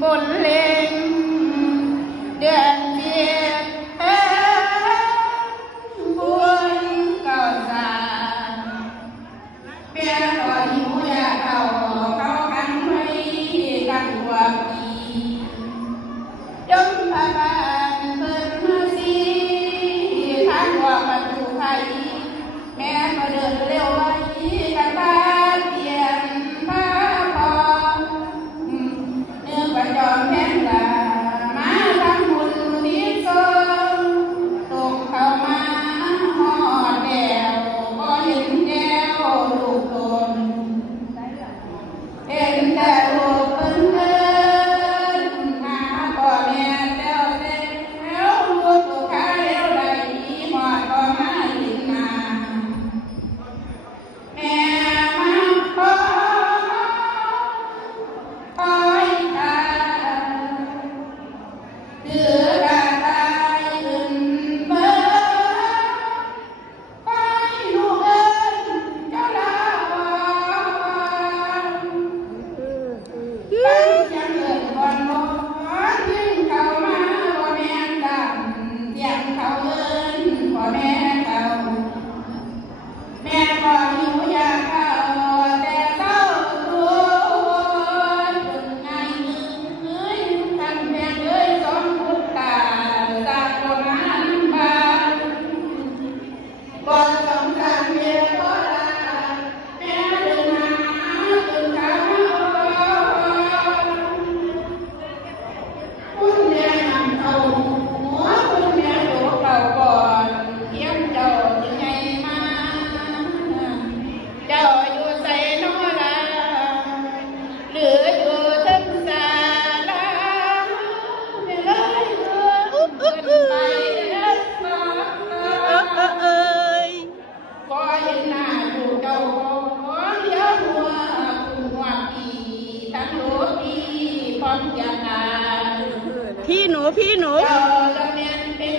ฝนเล็งเดือนเพียรบุญเก่าสานเปียก่อนหิวยาเขากันไว้กันหัวปียมพาบานเปิดมาสีทางหัวประตูไทยแม่มาเดินเร็วไว้กันบ้านเตียนพาพอเนื้อประจอมแผ่นลามาทำบุญนิสงตกเข้ามาหอดแก้วก็เห็นแก้วลูกตนเห็นแต่ลูกเพิ่นหาพ่อแม่เจ้าเจ้าลูกตัวข้าเลี้ยวไหลหอดก็มาลินมาแม่มาพ่อคอยตาถือกระต่ายขึ้นเบิดไปลูกเอิ้นเจ้าลาวตั้งจังเอิ้นก่อนบ่ยิ่งเข้ามาบ่แม่นดำเสียงเขาเอิ้นพ่อแม่เขาแม่ก็หิวยาข้าวแต่เช้าตรู่จนไงเอ้ยทั้งแม่เอ้ยสองพุทธาสาธุมาบานบ่สงสารแม่บ่ลาแม่เดินหาจนขาคุณแม่นำเอาหัวคุณแม่โดดเข้าก่อนเยี่ยมเจ้าจึงไงมาเจ้าอยู่ใส่นอลาหรืออยู่ถึงศาลาไม่เลยเกินไปขอเห็นหน้าอยู่เจ้าขอเลี้ยวหัวคุณหัวปีทั้งโลปีพร้อมจะตาย พี่หนู เจ้าละเมียนเป็น